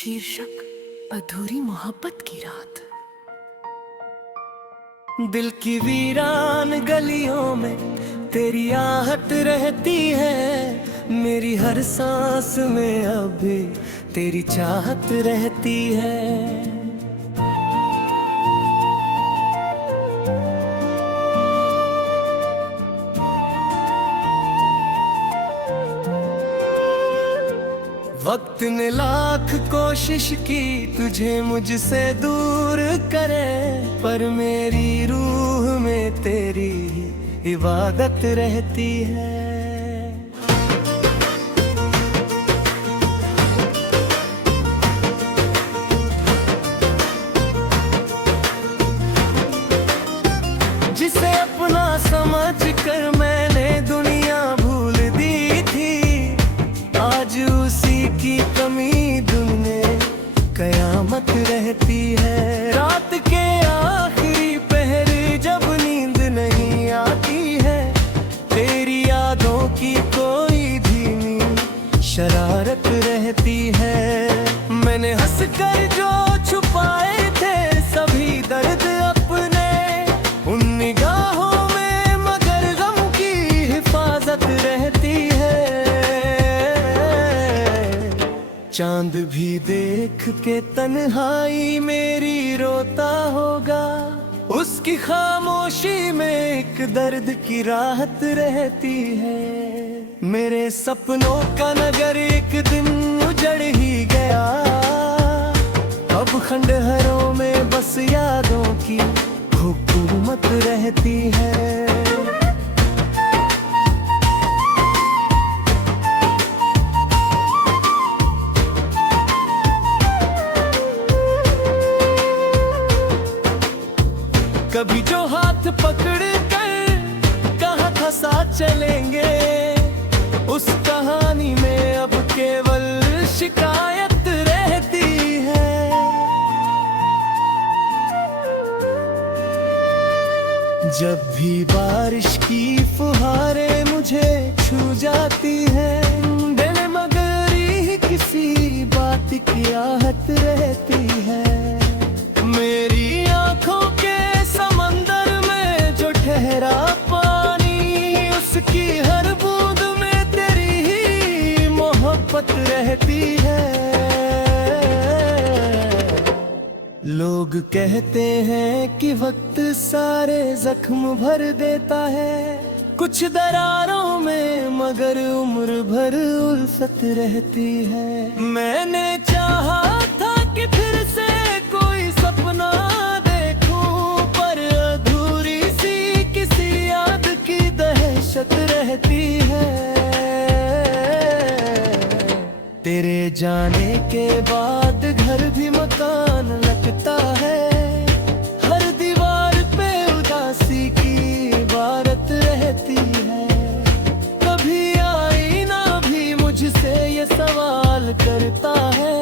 शीर्षक अधूरी मोहब्बत की रात। दिल की वीरान गलियों में तेरी आहट रहती है, मेरी हर सांस में अभी तेरी चाहत रहती है। वक्त ने लाख कोशिश की तुझे मुझसे दूर करे, पर मेरी रूह में तेरी इबादत रहती है। जिसे अपना समझकर मैंने दुनिया भूल दी थी, आज उसी की कमी दिल में कयामत रहती है। रात के आखिरी पहर जब नींद नहीं आती है, तेरी यादों की कोई धीमी शरारत रहती है। मैंने हंसकर जो छुपाए थे सभी दर्द अपने, उन निगाहों में मगर गम की हिफाजत रहती है। चांद भी देख के तन्हाई मेरी रोता होगा, उसकी खामोशी में एक दर्द की राहत रहती है। मेरे सपनों का नगर एक दिन उजड़ ही गया, अब खंडहरों में बस यादों की हुकूमत रहती है। कभी जो हाथ पकड़ कर कहाँ था साथ चलेंगे, उस कहानी में अब केवल शिकायत रहती है। जब भी बारिश की फुहारें मुझे छू जाती हैं, दिल मगर ही किसी बात की आहट रहती है। मेरी आंखों के समंदर में जो ठहरा पानी, उसकी हर बूंद में तेरी ही मोहब्बत रहती है। लोग कहते हैं कि वक्त सारे जख्म भर देता है, कुछ दरारों में मगर उम्र भर उल्फत रहती है। मैंने चाहा था कि फिर से कोई सपना देखूं, पर अधूरी सी किसी याद की दहशत रहती है। तेरे जाने के बाद घर भी मकान लगता है, हर दीवार पे उदासी की इबारत रहती है। कभी आईना भी मुझसे ये सवाल करता है,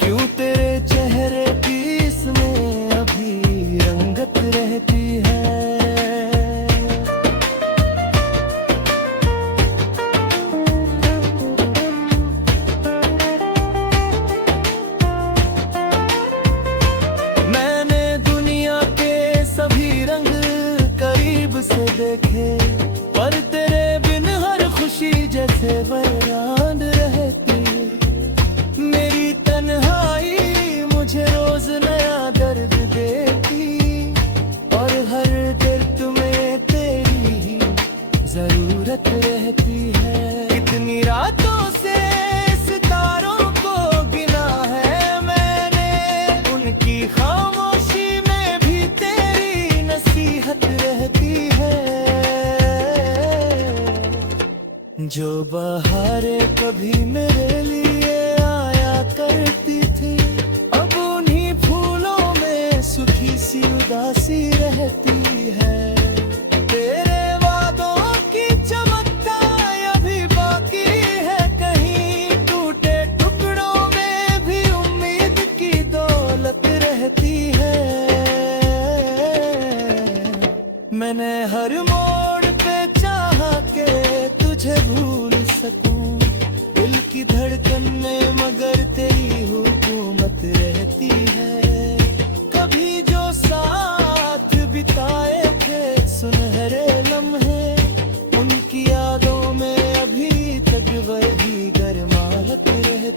क्यों तेरे चेहरे की इसमें अभी रंगत रहती है। से देखे पर तेरे बिन हर खुशी जैसे वीरान रहती।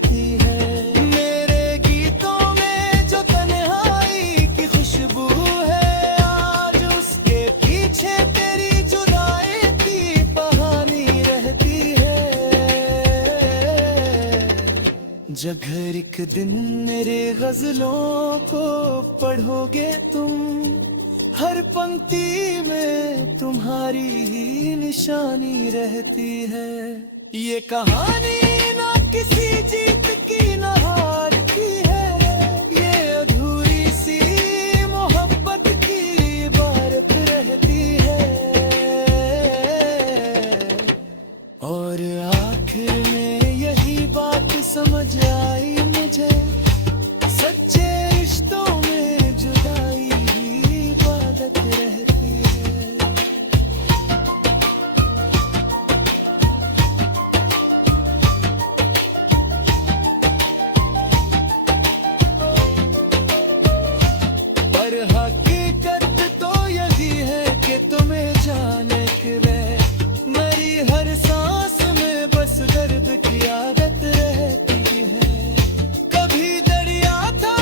रहती है। मेरे गीतों में जो तन्हाई की खुशबू है, आज उसके पीछे तेरी जुदाई की कहानी रहती है। जगर एक दिन मेरे गजलों को पढ़ोगे तुम, हर पंक्ति में तुम्हारी ही निशानी रहती है। ये कहानी ना किसी जीत की ना हार की है, ये अधूरी सी मोहब्बत की इबारत रहती है। और आखिर में यही बात समझ आई मुझे, सच्चे रिश्तों में जुदाई ही इबादत रहती है। पर हकीकत तो यही है कि तुम्हें जाने के वे मेरी हर सांस में बस दर्द की आदत रहती है। कभी दरिया था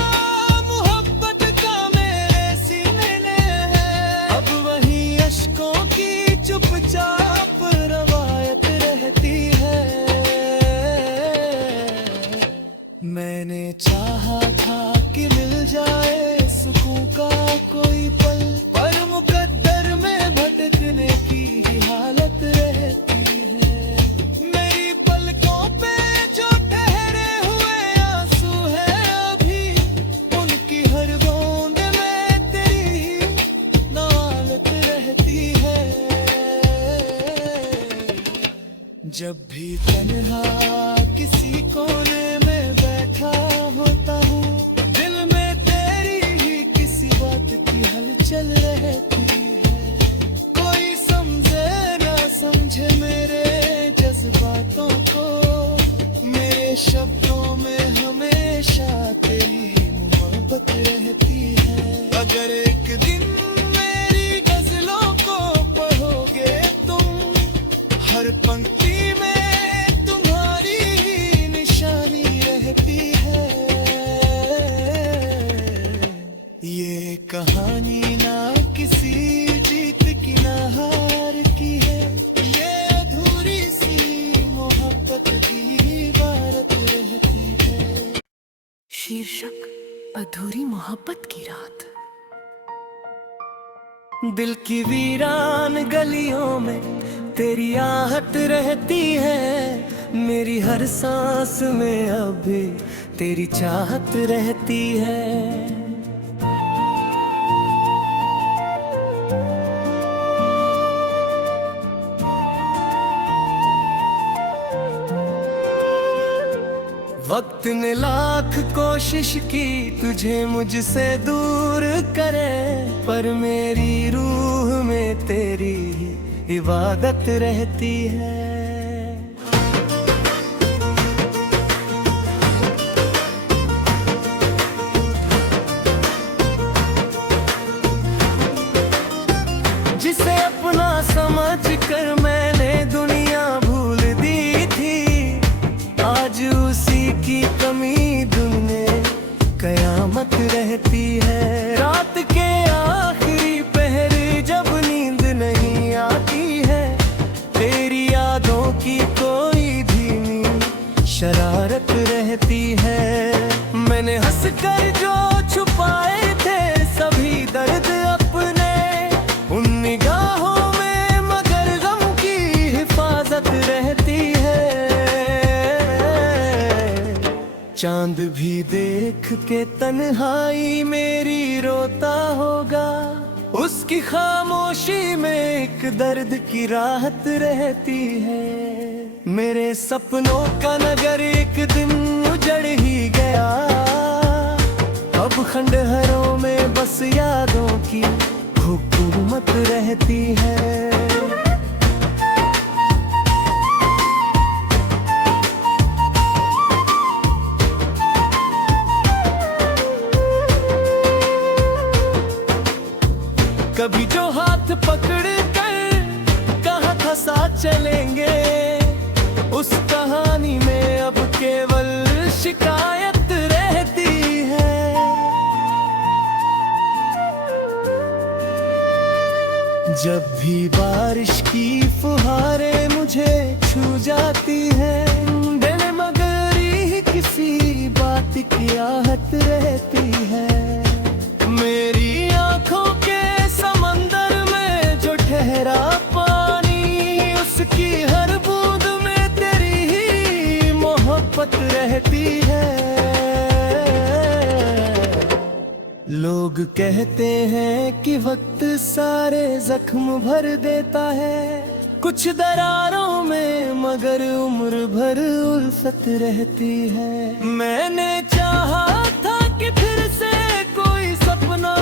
मोहब्बत का मेरे सीने में, अब वही अश्कों की चुपचाप रवायत रहती है। मैंने चाहा था कि मिल जाए सुकून का कोई पल, पर मुकद्दर में भटकने की ही हालत रहती है। मेरी पलकों पे जो ठहरे हुए आंसू है अभी, उनकी हर बूंद में तेरी ही नालत रहती है। जब भी तन्हा किसी कोने में बैठा होता हूँ, दिल में तेरी ही किसी बात की हलचल रहती है। कोई समझे ना समझे मेरे जज्बातों को, मेरे शब्दों में हमेशा तेरी मोहब्बत रहती है। अगर एक दिन मेरी गजलों को पढ़ोगे तुम, हर पंक्ति में तुम्हारी ही निशानी रहती है। ये कहानी ना किसी जीत की ना हार की है, ये अधूरी सी मोहब्बत की इबारत रहती है। शीर्षक अधूरी मोहब्बत की रात। दिल की वीरान गलियों में तेरी आहट रहती है, मेरी हर सांस में अब भी तेरी चाहत रहती है। वक्त ने लाख कोशिश की तुझे मुझसे दूर करे, पर मेरी रूह में तेरी इबादत रहती है। जिसे अपना समझकर मैंने दुनिया भूल दी थी, आज उसी की कमी दिन में कयामत रहती है। रात के आखिरी पहर जब नींद नहीं आती है, तेरी यादों की कोई धीमी शरारत रहती है। मैंने हंसकर जो छुपाए थे सभी दर्द अपने, उन निगाहों में मगर गम की हिफाजत रहती है। चांद भी देख के तन्हाई मेरी रोता होगा, उसकी खामोशी में एक दर्द की राहत रहती है। मेरे सपनों का नगर एक दिन उजड़ ही गया, अब खंडहरों में बस यादों की हुकूमत रहती है। कभी जो हाथ पकड़ कर कहा था साथ चलेंगे, उस कहानी में अब केवल जब भी बारिश की फुहारें मुझे छू जाती हैं, दिल मगर ही किसी बात की आहत रहती है। मेरी आंखों के समंदर में जो ठहरा पानी, उसकी हर बूंद में तेरी ही मोहब्बत रहती है। लोग कहते हैं कि वक्त सारे जख्म भर देता है, कुछ दरारों में मगर उम्र भर उल्फत रहती है। मैंने चाहा था कि फिर से कोई सपना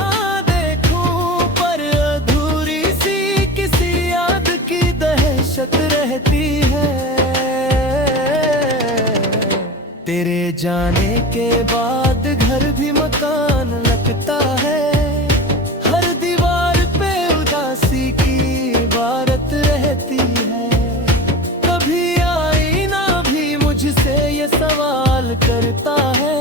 देखूं, पर अधूरी सी किसी याद की दहशत रहती है। तेरे जाने के बाद घर भी मकान लगता है, हर दीवार पे उदासी की इबारत रहती है। कभी आईना भी मुझसे ये सवाल करता है,